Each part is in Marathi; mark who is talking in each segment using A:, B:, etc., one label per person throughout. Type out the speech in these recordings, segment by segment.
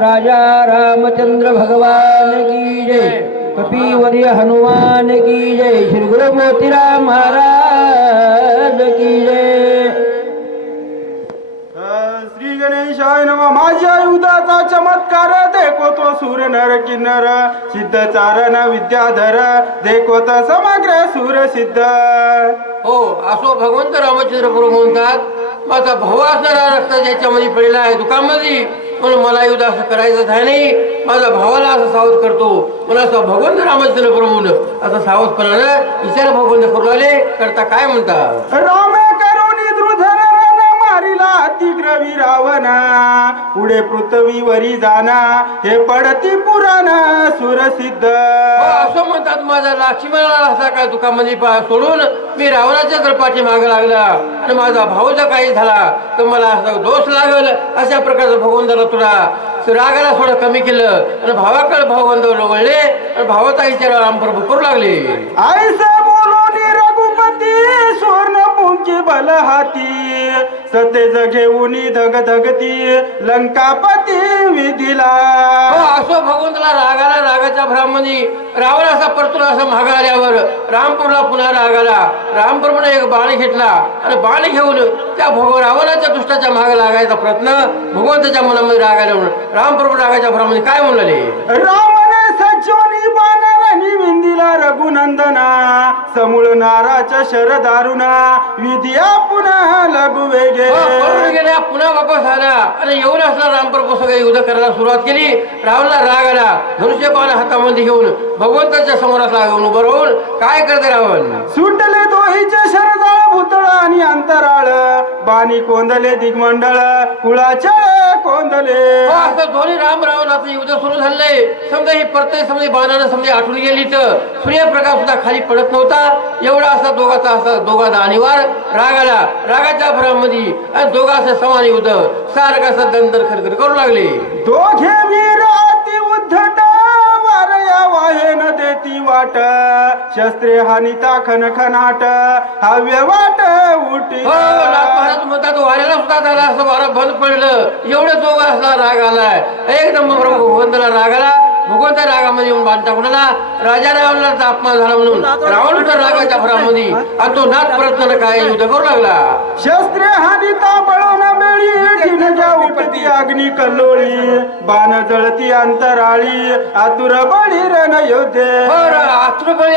A: राजा रामचंद्र भगवान की जय। कपिवर्य हनुमान की जय। श्री गुरु मोतीराम महाराज की जय।
B: श्री गणेशाय नम। माझ्या युधाचा चमत्कार देखो तो सूर नर किन्नर सिद्ध चारण विद्याधर देखो तो समग्र सूर सिद्ध।
C: हो असो भगवंत रामचंद्र प्रभू म्हणतात माझा भाऊ असणारा रक्त ज्याच्यामध्ये पडलेला आहे दुकानमध्ये म्हणून मला युद्ध असं करायचं आहे नाही. माझ्या भावाला असं सावध करतो. मला असं भगवंत रामचंद्र प्रभून असं सावधपणानं विचार भगवंत करू आले करता काय म्हणता?
B: राम मारिला अतिग्रवी रावणा पुढे पृथ्वी वरी जाना हे पडती पुराण सुरसिद्ध.
C: असं म्हणतात माझा लक्ष्मणाला असा काय दुखामध्ये पा सोडून मी रावणाच्या पाठी माग लागला आणि माझा भाऊ जर काही झाला तर मला असा दोष लागल अशा प्रकारचं भगवंताला तुला रागाला थोडं कमी केलं आणि भावाकडे भावबंध वळले आणि भावाचा विचार रामप्रभू करू लागले.
B: आईसे बोलून रघुपती स्वर्ण पुंची बल हाती. सतेज घेऊन धग धगती लंकापती विधीला.
C: हो असो भगवंताला रागाला रागाच्या भ्रामध्ये रावण असा परतून असा मागा आल्यावर रामप्रभूला पुन्हा राग आला रामप्रभूने एक बाण घेतला. आणि बाण घेऊन त्या भग रावणाच्या दुष्टाच्या मागे लागायचा प्रयत्न भगवंताच्या मनामध्ये राग आला म्हणून रामप्रभू रागाच्या भ्रामध्ये काय म्हणले
B: रावणे सज्जोनी बाणरानी विंदिला रघुनंदना समूळ नाराच्या शरदारुणा विधिया पुन्हा लघु वेगे.
C: गेल्या पुन्हा वापस आला. आणि येऊन असला रामप्रभू सगळे युद्ध करायला सुरुवात केली. रावणला राग आला. धनुष्यबाण हातामध्ये घेऊन भगवंताच्या समोर असला घेऊन उभं राहून काय करते रावण?
B: सुटले दोहीचे शरदाळ भूतळ आणि अंतराळ. बाणी कोंदले दिग्मंडळ कुळाच्या कोंदले.
C: हो, असं दोन्ही राम रावणाचं युद्ध सुरू झालंय. समजा ही प्रत्येक समजा बाणानं समजा आठवून गेली तर. सूर्यप्रकाश सुद्धा खाली पडत नव्हता. एवढा असा दोघाचा असा दोघाचा अनिवार. राग आला रागाच्या भरामध्ये आणि दोघा असं समान युद्ध. सारखं असं दंतर खरखर करू लागले.
B: दोघे वीर अति उद्धट ती वाट शस्त्रे हानिता खन खनाट हव्य वाट उठी.
C: हो, म्हणतात वाऱ्याला सुद्धा असं वारं बंद पडलं. एवढं जोग असला राग आलाय. एकदम प्रभू बंदला राग आला भगवंता रागामध्ये येऊन बांधता. कुणाला राजा रावणाचा अपमान झाला म्हणून रावण रागाच्या भरामध्ये आणि तो नाथ प्रयत्न काय युद्ध करू लागला?
B: शस्त्रे हानिता बळवण बेळी उपती अग्नी कल्लोळी बाण जळती अंतराळी आतुर बळी रण योद्धे.
C: बरं आत्मबळी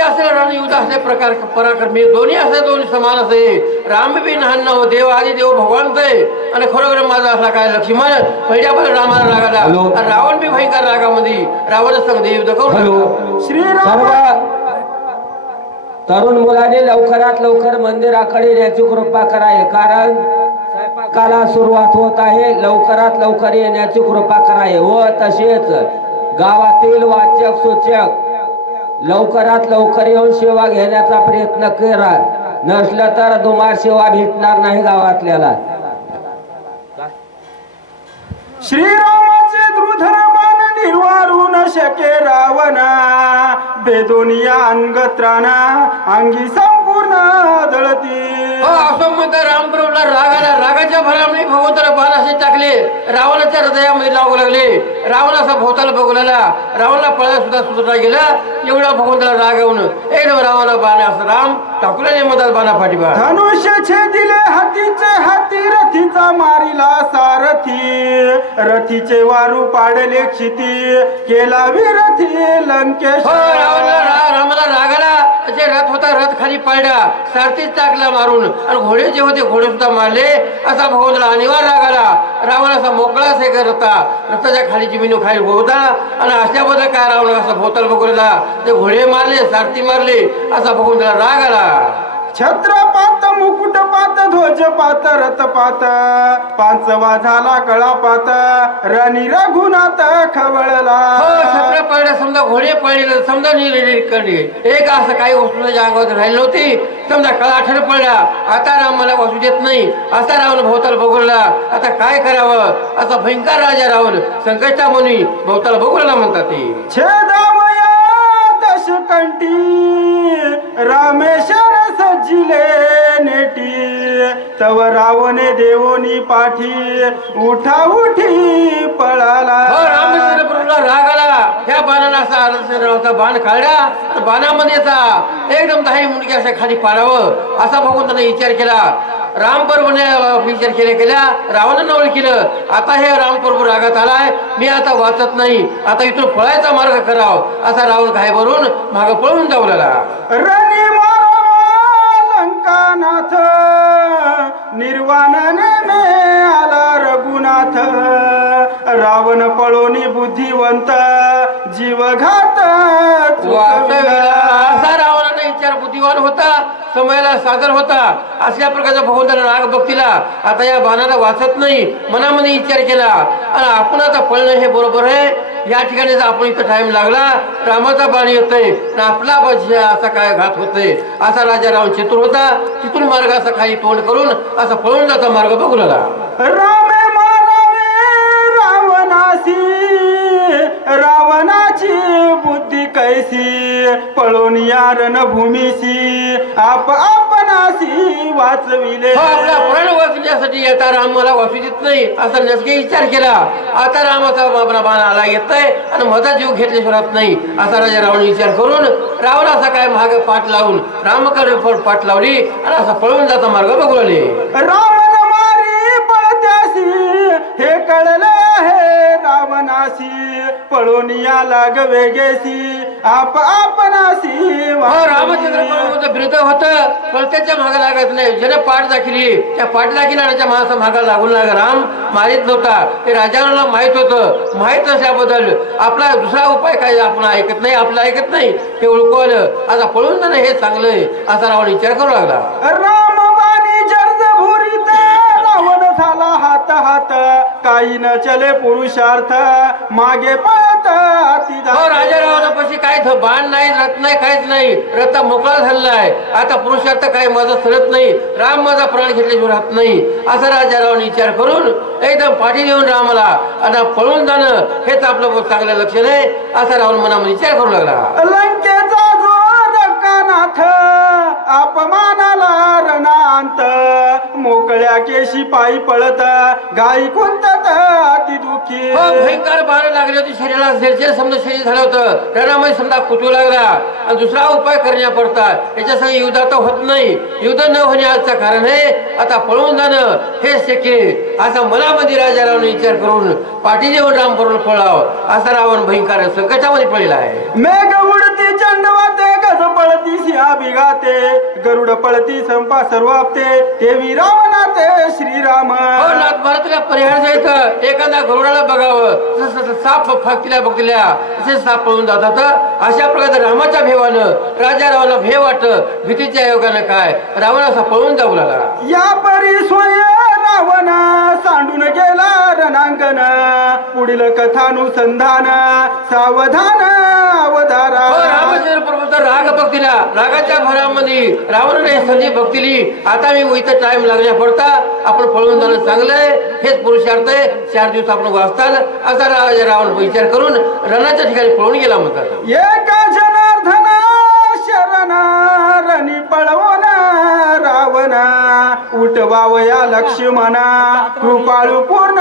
C: असे प्रकार पराक्रमी? दोन्ही असे दोन्ही समान असे. राम बी लहान नव देव आदी देव भगवान ते आणि खरोखर माझा असला काय लक्ष्मण? पहिल्यापासून रामाला रागाला. रावण बी भयंकर रागामध्ये. रावण संग
B: श्रीराम.
A: सर्व तरुण मुलाने लवकरात लवकर मंदिराकडे येण्याची कृपा कराय. कारण स्वयंपाकाला सुरुवात होत आहे. लवकरात लवकर येण्याची कृपा कराय. व तसेच. गावातील वाचक सूचक लवकरात लवकर येऊन सेवा घेण्याचा प्रयत्न करा. नसलं तर दुमार सेवा भेटणार नाही गावातल्याला.
B: श्रीरामाचे द्रुधर बाण निर्वारू न शके रावणा बेदोनिया अंगत्राना अंगी संप दळती
C: हो असं म्हणता रामप्रभूला राग आला रागाच्या भरामध्ये भगवंताला बाण असे टाकले. रावणाच्या हृदयामध्ये लागू लागले. रावण असा भोवताला बघू लागला रावणला पळा सुद्धा सुद्धा गेला. एवढा भगवंताला राग येऊन एकदम रावणाला बाण असं राम टाकल्याने मधात बाणा पाठीबा
B: धनुष्य छेदिले हातीचे हाती रथीचा मारिला सारथी. रथीचे वारू पाडले क्षिती. केला विरथी लंकेश.
C: हो रावणला रामाला रागाला. जे रथ होता रथ खाली पडला. सारथीच टाकला मारून. आणि घोडे जे होते घोडे सुद्धा मारले. असा भगवंतला अनिवार्य रागाला रावण असा मोकळा असे करत होता. रथाच्या खाली जमिनी खाली भोवता आणि अशाबद्दल काय रावण असा भोवताल बघून ते घोडे मारले सारथी मारले. असा भगवंतला राग आला.
B: छत्रपात मुकुटपात ध्वजपात रथपात. पाचवा झाला कळापात. रणी रघुनाथ खवळला.
C: हो छत्र पडले समजा घोडे पडले समजा करणे. एक असं काही वस्तू अंगावर राहिली नव्हती. समजा कळा ठर पडला आता राम मला वाचू देत नाही. असा रावण भोवताल बघूला आता काय करावं? असा भयंकर राजा रावण संकटा मुनी भोवताल बघूला म्हणतात ते.
B: छेदावया दशकंठी. रामेश्वर सजिले नेटी तव रावणे देवोनी पाठी उठा उठी पळाला.
C: हो राग आला. त्या बाणाला असा आरसा बाण काढला आणि बाणामध्येचा एकदम दहाही मुंडके अशा खाली पाडावं असा बघून त्याने विचार केला. राम पर्वने विचार केल्या केल्या रावणानं ओळखीलं. आता हे राम प्रभू रागात आलाय. मी आता वाचत नाही. आता इथून पळायचा मार्ग कराव. असा रावण घाय भरून माग पळून जाऊ लागला.
B: लंकानाथ निर्वाणने मे आला रघुनाथ. रावण पळोनी बुद्धिवंत जीवघात
C: रावणाचा विचार बुद्धिवान होता. समयाला सादर होता. अशा प्रकारचा भगवंताला राग भक्तीला आता या बाणाला वाचत नाही मनामध्ये विचार केला. आणि आपण आता पळणं हे बरोबर आहे. या ठिकाणी जर आपण इथं टाइम लागला रामाचा बाण येतोय. आणि आपला असा काय घात होतोय? असा राजा राम चतुर होता. तिथून मार्ग असा काही तोंड करून असा पळून जाता मार्ग बघू लागला
B: रामे मारावे रावणासी रावणाची कैसी पळून या रणभूमीसी आप आपणासी वाचविले.
C: हो आपला प्राण वाचण्यासाठी येता राम मला वाचू देत नाही असा नसके विचार केला. आता रामाचा आपला बाण आला येतोय आणि माझा जीव घेतल्याशिवाय नाही असा राजा रावण विचार करून रावण असा काय मागे पाठ लावून रामकडे पाठ लावली आणि असा पळून जाता मार्ग बघू लागले
B: रावणासी पळून या लाग वेगेसी. आप आपणासी
C: हो रामचंद्र प्रभूचं विरुद्ध होत पण त्याच्यामागे लागत नाही. ज्याने पाठ दाखिली त्या पाठ दाखिला माणसा मागा लागून लाग राम मारित नव्हता. ते राजाला माहीत होतं. माहीत असल्याबद्दल आपला दुसरा उपाय काय आपण ऐकत नाही आपलं ऐकत नाही. हे ओळखवलं आता पळून जाणं हे चांगलं आहे. असा रावण विचार करू लागला.
B: रावण झाला हात हात काही न चले पुरुषार्थ मागे पळत अति
C: राजा रावणापाशी काय बाण नाही रथ नाही काहीच नाही. रथ मोकळा झालेला आहे आता पुरुषार्थ काही माझा सरत नाही. राम माझा प्राण घेतल्याशिवाय राहत नाही. असा राजा रावण विचार करून एकदम पाठी घेऊन रामाला आणि पळून जाणं हेच आपलं चांगलं लक्षण आहे. असा रावण मनामध्ये विचार करू लागला.
B: लंकेचा जोर कानाथ अपमानाला रणांत. मोकळ्या केशी पायी पळत गाई कुंतत अति दुखी?
C: हो भयंकर बाण लागले होते शरीराला. शेरशेर समजा शरीर झालं होतं. रणामध्ये समजा कुटू लागला. आणि दुसरा उपाय करण्या पडतात याच्यासंग युद्ध आता होत नाही. युद्ध न होण्याचं कारण आहे आता पळून जाणं. हे शक्य. असा मनामध्ये राजा रावण विचार करून पाठी देऊन राम करून पळाव. असा रावण भयंकर संकटामध्ये पडलेला आहे.
B: मेघ उडती चंडवाते गज पळती सिंहा बिघाते गरुड पळती संपा सर्वापते देवी रावणाते श्रीराम.
C: नाथ महाराजला परिहार जायचं एखादा गरुडाला बघावं. तसं साप फाकतीला बघतिल्या तसे साप पळून जातात. अशा प्रकारे रामाच्या भेवानं राजा रावाला भेव वाटत. भीतीच्या योगानं काय? रावण असा पळून जाऊ लागला.
B: या परी सोय रावण सांडून गेला रणांगण पुढील कथानुसंधान सावधान अवधारा.
C: हो रामचंद्र प्रभूचा राग बघतिला रागाच्या भरामध्ये रावणाने संधी बघतिली आता मी इथं टाइम लागण्या पडता आपण पळून जाणं चांगलं आहे हेच पुरुषार्थ आहे. चार दिवस आपण वाचताल असा राजा रावण विचार करून रणाच्या ठिकाणी पळून गेला म्हणतात.
B: एका जनार्दन शरण रणी पळवून रावण उठवावया लक्ष्मणा. कृपाळू पूर्ण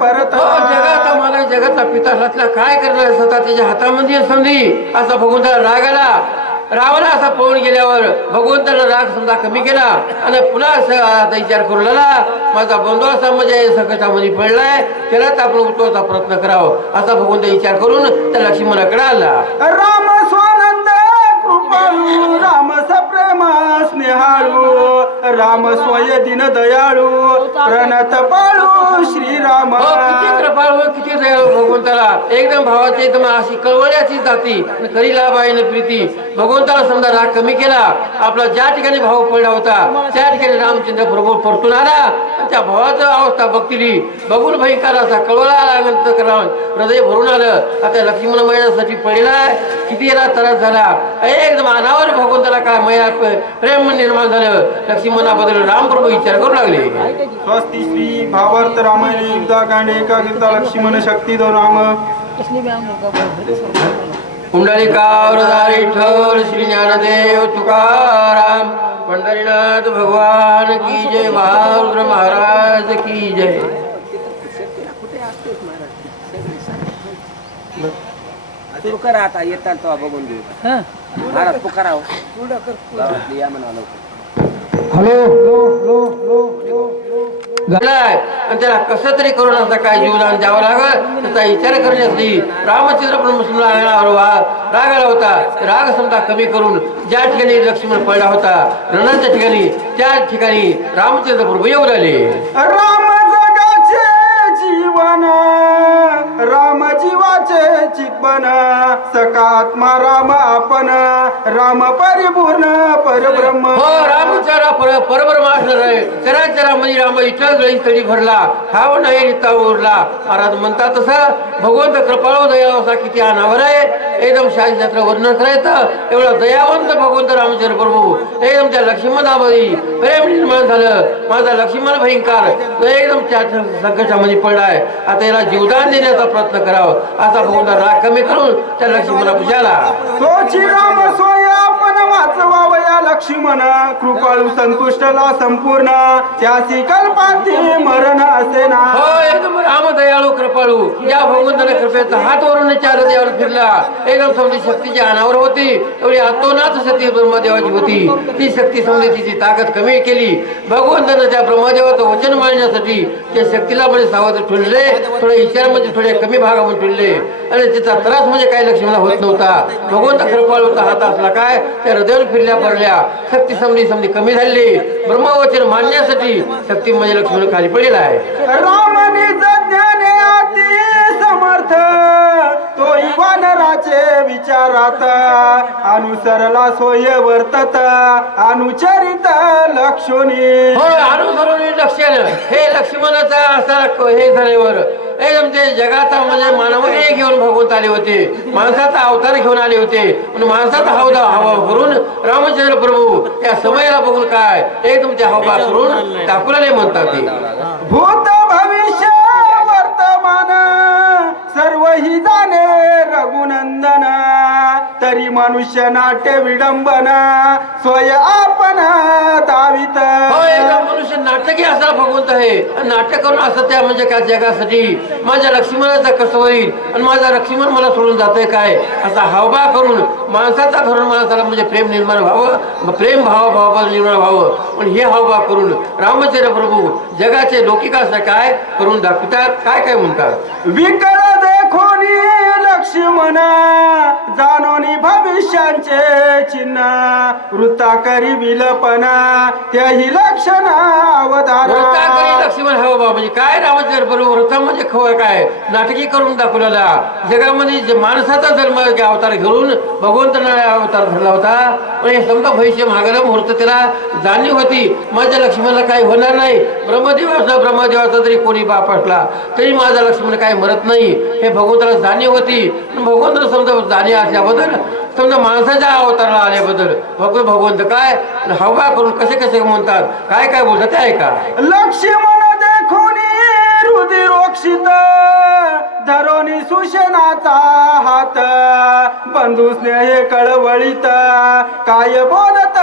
B: परत
C: हो जगाचा मला जगाचा पिता असला काय करणार स्वतः त्याच्या हातामध्ये संधी असा भगवंताला राग आला. रावण असा पळून गेल्यावर भगवंताला राग समजा कमी केला आणि पुन्हा असं विचार करू लागला माझा बंधू असा म्हणजे संकटामध्ये पडलाय त्यालाच आपण उठवचा प्रयत्न करावा. असा भगवंत विचार करून त्या लक्ष्मणाकडे आला.
B: राम स्वानंद कृपाळू राम सप्रेम स्नेहाळू राम स्वय दिन दयाळू प्रणत पाळू श्रीराम.
C: किती कृपाळ हो किती दयाळू भगवंताला. एकदम भावाची एकदम अशी कळवळ्याची जाती. आणि करीला बाईने प्रीती. भगवंताला समजा राग कमी केला आपला ज्या ठिकाणी भाव पडला होता त्या ठिकाणी रामचंद्र प्रभू परतून आला. त्या भावाचं अवस्था बघतिली बघून भयंकर असा कळवळा आला करा. हृदय भरून आलं. आता लक्ष्मण महिन्यासाठी पडला. किती याला त्रास झाला. एकदम अनावर भगवंताला काय मया प्रेम निर्माण झालं लक्ष्मणाबद्दल रामप्रभू विचार करू लागले।
B: स्वस्ति श्री भावार्थ रामायण युद्धाकांड एकाग्रता लक्ष्मण शक्ती दो राम।
C: पुंडलिकावरधारी ठोर श्री ज्ञानदेव तुकाराम पंढरीनाथ भगवान की जय महारुद्र महाराज की जय।
A: सुरू करा आता येतात तो बघून घेऊ. महाराज पुकाराव गावातली या लवकर.
C: आणि त्याला कसं तरी करून असं काय जीवदान द्यावं लागल? त्याचा विचार करण्यासाठी रामचंद्र प्रभूला रागाला होता. राग समजा कमी करून ज्या ठिकाणी लक्ष्मण पडला होता रणाच्या ठिकाणी त्या ठिकाणी रामचंद्र प्रभू येऊ लागले
B: राम जगाचे जीवन जीवाचे चितवन सकात्मा राम आपण राम परिपूर्ण परब्रह्म.
C: हो रामचारा पर परब्रह्म असणार आहे. चराचरामध्ये म्हणजे राम इथं गळी तडी भरला? हा नाही रिता उरला. महाराज म्हणता तसं भगवंत कृपाळू दयावसा किती अनावर आहे. एकदम शास्त्राचं वर्णन करायचं एवढा दयावंत भगवंत रामचंद्र प्रभू. एकदम त्या लक्ष्मणामध्ये प्रेम निर्माण झालं. माझा लक्ष्मण भयंकर. एकदम त्या संकटामध्ये पडलाय. आता याला जीवदान देण्याचा प्रयत्न करावा. भगवंत राग कमी करून त्या लक्ष्मणा पूजाला
B: तोची राम सोय आपण वाचवावया लक्ष्मण. कृपाळू संतुष्टला संपूर्ण. त्यासी कल्पाती मरण असे ना.
C: हो एकदम राम दयाळू कृपाळू. या भगवंताने कृपेचा हात वरून चार देवावर फिरला. एकदम समजी शक्तीची अनावर होती. एवढी अतोनाथ शक्ती ब्रह्मदेवाची होती. ती शक्ती समजी तिची ताकद कमी केली. भगवंतानं त्या ब्रह्मदेवाचं वचन मांडण्यासाठी त्या शक्तीला म्हणजे सावध ठेवले थोडे विचार म्हणजे थोडे कमी भागामध्ये ठेवले आणि तिचा त्रास म्हणजे काही लक्ष्मणा होत नव्हता. भगवंत कृपाळ होता हात असला काय? त्या हृदयावर फिरल्या पडल्या. शक्ती समजी समजी कमी झाली. ब्रह्मवचन मांडण्यासाठी शक्ती म्हणजे लक्ष्मण खाली पडलेला आहे.
B: समर्थ. तो विचारात अनुसरला सोय वर्तत अनुचरित लक्षोनी
C: हो अनुसरून लक्षण. हे लक्ष्मणाचा असा हे झाल्यावर एकदम ते जगाचा म्हणजे मानवने घेऊन भगवंत आले होते. माणसाचा अवतार घेऊन आले होते. माणसाचा हौदा हवा भरून रामचंद्र प्रभू त्या समयाला बघून काय? एकदम ते हवा करून दाखवला म्हणतात ते.
B: भूत सर्व ही जाणे रघुनंदना. तरी मनुष्य नाट्य विडंबना स्वय आपण दावित.
C: मनुष्य नाटकी असा भगवंत आहे. नाट्य नाटक करून असं त्या म्हणजे काय जगासाठी? माझ्या लक्ष्मणाचा कसं होईल? आणि माझा लक्ष्मण मला सोडून जातोय काय? असा हावभाव करून माणसाचा धरून माणसाला म्हणजे प्रेम निर्माण व्हावं प्रेम भाव निर्माण व्हावं. पण हे हावभाव करून रामचंद्र प्रभू जगाचे लौकिक असं काय करून दाखवतात? काय काय म्हणतात?
B: विकळ कोणी लक्ष्मण जाणोनी भविष्यांचे चिन्ह वृत्ता करी विलपना त्याही लक्षण
C: वृत्ताकरी लक्ष्मण हवं बा म्हणजे काय रावत प्रभू वृत्ता म्हणजे खवं काय? नाटकी करून दाखवलेला जगामध्ये जे माणसाचा जन्म अवतार घेऊन भगवंताने अवतार धरला होता. पण हे समजा भविष्य मागायला मुहूर्त त्याला जाणीव होती. माझ्या लक्ष्मणला काही होणार नाही. ब्रह्मदेवाचा ब्रह्मदेवाचा जरी कोणी बाप असला तरी माझा लक्ष्मण काही मरत नाही. हे भगवंताला जाणीव होती. पण भगवंताला समजा जाणीव असल्याबद्दल समजा माणसाच्या अवताराला आल्याबद्दल भगवत भगवंत काय हवा करून कसे कसे म्हणतात काय काय बोलतात ते ऐका.
B: लक्ष्मण देखोनी रुधिरोक्षित धरोनी सुशनाचा हात. बंधू स्नेह कळवळीत. काय बोलत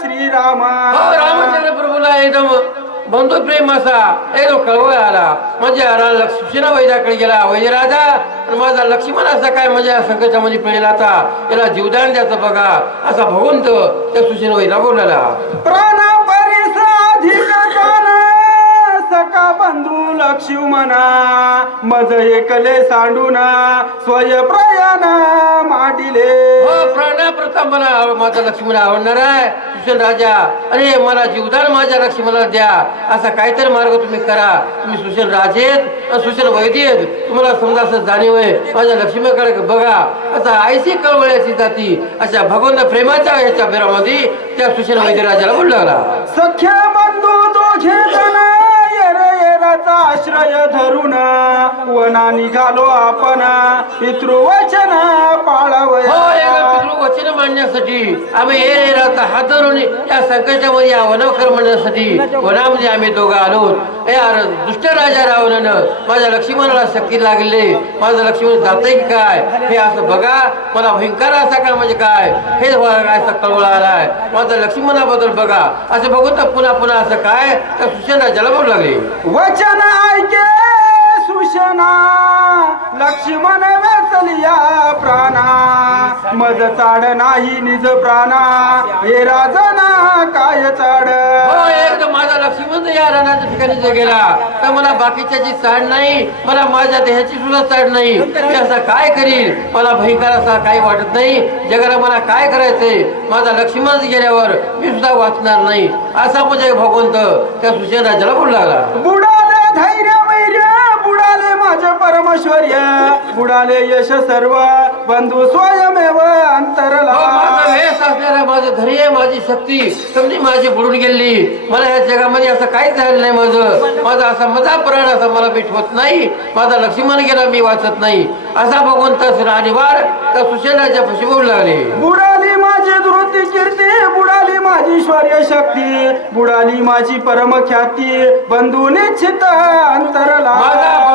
B: श्रीराम?
C: हो रामचंद्र प्रभूला एकदम बंधू प्रेम असा एकदम कळवळ आला म्हणजे आला वैद्याकडे गेला वैद्य राजा आणि माझा लक्ष्मण असा काय माझ्या संकटामध्ये पडलेला आता याला जीवदान द्यायचं बघा असा भगवंत त्या सुशिना वैद्या बोलला
B: प्राण परिस बंधू लक्ष्मणा मज एकले सांडून स्वय प्रयाण माटिले
C: हो प्राणा प्रथम मला आव- माझा लक्ष्मण आवडणार आहे. सुशन राजा अरे मला जीवदान माझ्या लक्ष्मणाला द्या. असा काहीतरी मार्ग तुम्ही करा. तुम्ही सुशन राजेत सुशन वैद्य तुम्हाला समजा असं जाणीव आहे माझ्या लक्ष्मीकडे बघा. आता आयशी कळवळ्याची जाती अशा भगवंत प्रेमाच्या याच्या बेरामध्ये त्या सुशन वैद्य राजाला बोलू लागला.
B: सख्या बंधू दोघे जण येर येराचा आश्रय धरून वना निघालो आपण. पितृवचन
C: हो
B: पाळवया
C: एक पितृ वचन मांडण्यासाठी आम्ही हे राहता हात धरून या संकटामध्ये या वनवकर म्हणण्यासाठी वनामध्ये आम्ही दोघं आलो. या दुष्ट राजा रावणानं माझ्या लक्ष्मणाला शक्ती लागले. माझं लक्ष्मण जातंय की काय? हे असं बघा मला भयंकर असा काय म्हणजे काय? हे असं कळवळा आलाय. माझं लक्ष्मणाबद्दल बघा. असं बघून तर पुन्हा पुन्हा असं काय? तर सुशेन राजाला बोलू लागले.
B: वचन ऐके सुशना लक्ष्मण वेचलिया प्राणा. मज चाड नाही निज प्राणा. हे राजना काय चाड?
C: हो एकदम माझा लक्ष्मण या रानाच्या ठिकाणी जर गेला तर मला बाकीच्याची चाड नाही मला माझ्या देहाची सुद्धा चाड नाही. मी असं काय करील मला भयंकर असा काही वाटत नाही. जगाला मला काय करायचंय? माझा लक्ष्मण गेल्यावर मी सुद्धा वाचणार नाही. असा म्हणजे भगवंत. त्या सुशेन राजाला बोलू लागला.
B: बुडाले परमेश्वर्य बुडाले यश सर्व बंधू स्वयमेव अंतरला.
C: माझा धैर्य माझी शक्ती समजी माझी बुडून गेली. मला या जगामध्ये असं काहीच झालं नाही माझं. माझा असा मजा प्राण असा मला भेटवत नाही. माझा लक्ष्मण गेला मी वाचत नाही. असा भगवंत राणीवार त्या सुशेनाच्या फशी बोलू लागले.
B: बुडाली माझी धृती कीर्ती बुडाली माझी शौर्य शक्ती बुडाली माझी परम ख्याती बंधू निश्चित अंतरला.
C: माझा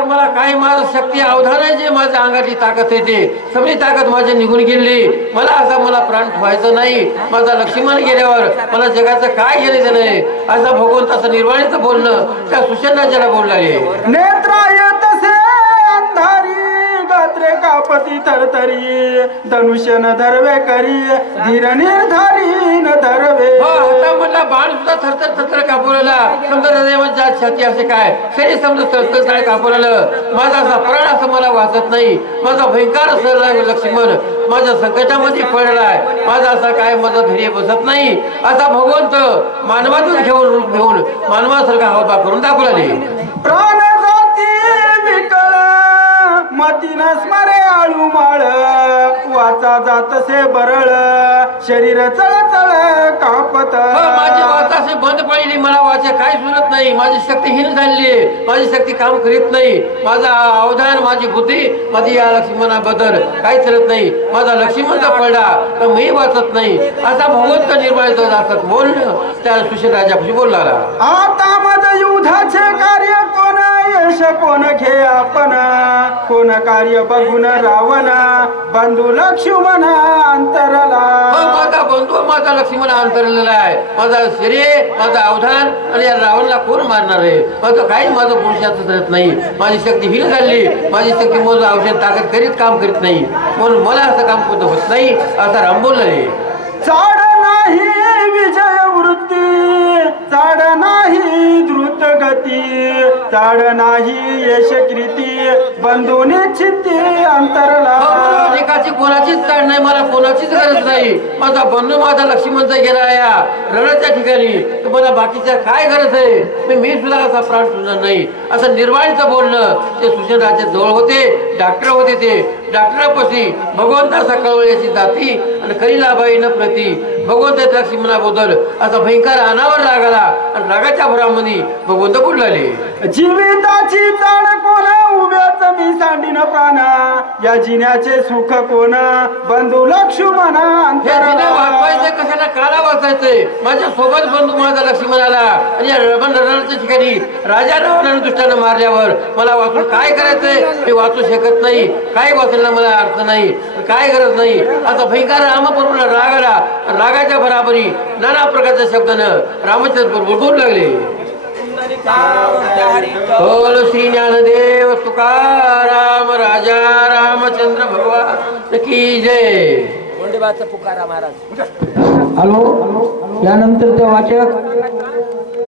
C: झाल्यावर मला काही माझं शक्ती अवधान आहे जे माझ्या अंगातली ताकद येते. सगळी ताकद माझी निघून गेली. मला असा मला प्राण ठेवायचं नाही. माझा लक्ष्मीमान गेल्यावर मला जगाचं काय घेण्याचं नाही असा भगवंताचं निर्वाणीचं बोलणं त्या सुशेनाच्याला ज्याला
B: नेत्राय गात्रे कापती तरतरी धनुष्य न धरवे करी धीर निर्धारी न धरवे.
C: हो आता म्हणला बाण सुद्धा थरथर थरथर कापूरला समजा हृदयामध्ये जात छाती असे काय? शरीर समजा थरथर काय कापूरलं माझा असा प्राण असं मला वाचत नाही. माझा भयंकर सरला लक्ष्मण. माझ्या संकटामध्ये पडलाय. माझा असा काय माझा धैर्य बसत नाही. असा भगवंत मानवातून घेऊन रूप घेऊन मानवासारखा हवा करून दाखवला
B: प्राण मतीन स्मरे आळू माळ वाचा जातसे बरळ शरीर चळत कापत
C: हो, माझी वाचा अशी बंद पडली मला वाचा काय सुरत नाही. माझी शक्ती हीन झाली. माझी शक्ती काम करीत नाही. माझा अवधान माझी बुद्धी माझी या लक्ष्मणाबद्दल काही चालत नाही. माझा लक्ष्मणचा पडला तर मी वाचत नाही. असा भगवंत निर्माण जातात बोल त्या सुशील राजापाशी बोलला
B: आता मज युद्धाचे कार्य कोण यश कोण घे आपण? कोण कार्य बघून रावण? बंधू लक्ष्मण अंतरला.
C: हो माझा बंधू माझा लक्ष्मण अंतरलेला आहे. माझा शरीर माझा अवधान आणि या रावणला कोण मारणार आहे? माझं काही माझं पुरुषाचं करत नाही. माझी शक्ती हिल झाली. माझी शक्ती मोज औषध ताकद करीत काम करीत नाही. म्हणून मला असं काम कोणतं होत नाही. असं राम बोलले.
B: चाड नाही. विजय वृत्ती चाड नाही द्रुत गती. चाड नाही यश कृती. बंधू निश्चिती अंतरला.
C: एकाची कोणाचीच चाड नाही मला कोणाचीच गरज नाही. माझा बंधू माझा लक्ष्मणचा गेला या रणाच्या ठिकाणी तुम्हाला मला बाकीच्या काय गरज आहे? मी मी सुद्धा असा प्राण सुद्धा नाही. असं निर्वाणीचं बोलणं ते सुशेन राजा जवळ होते डॉक्टर होते ते. डॉक्टरापाशी भगवंताचा कळवळ्याची जाती आणि करी लाभाईनं प्रती. भगवंत लक्ष्मणाबद्दल असा भयंकर अनावर लागला. आणि रागाच्या भरामध्ये भगवंत बुडलाले
B: जीविताची चाड कोण? उभ्याच मी सांडीन प्राण. या जिन्याचे सुख कोण? बंधू लक्ष्मण
C: हे वाचवायचं कशाला काला वाचायचंय? माझ्या सोबत बंधू माझा लक्ष्मण आला आणि या रमण रणाच्या ठिकाणी राजा रावणानं दुष्टानं मारल्यावर मला वाचून काय करायचंय? मी वाचू शकत नाही. काय वाचायला मला अर्थ नाही. काय गरज नाही. आता भयंकर रामपूर्ण राग रागाच्या बराबरी नाना प्रकारच्या शब्दानं रामचंद्र बोलू लागले. बोल श्री ज्ञानदेव तुकाराम राजा रामचंद्र भगवान की जय.
A: हॅलो? यानंतर ते वाचक?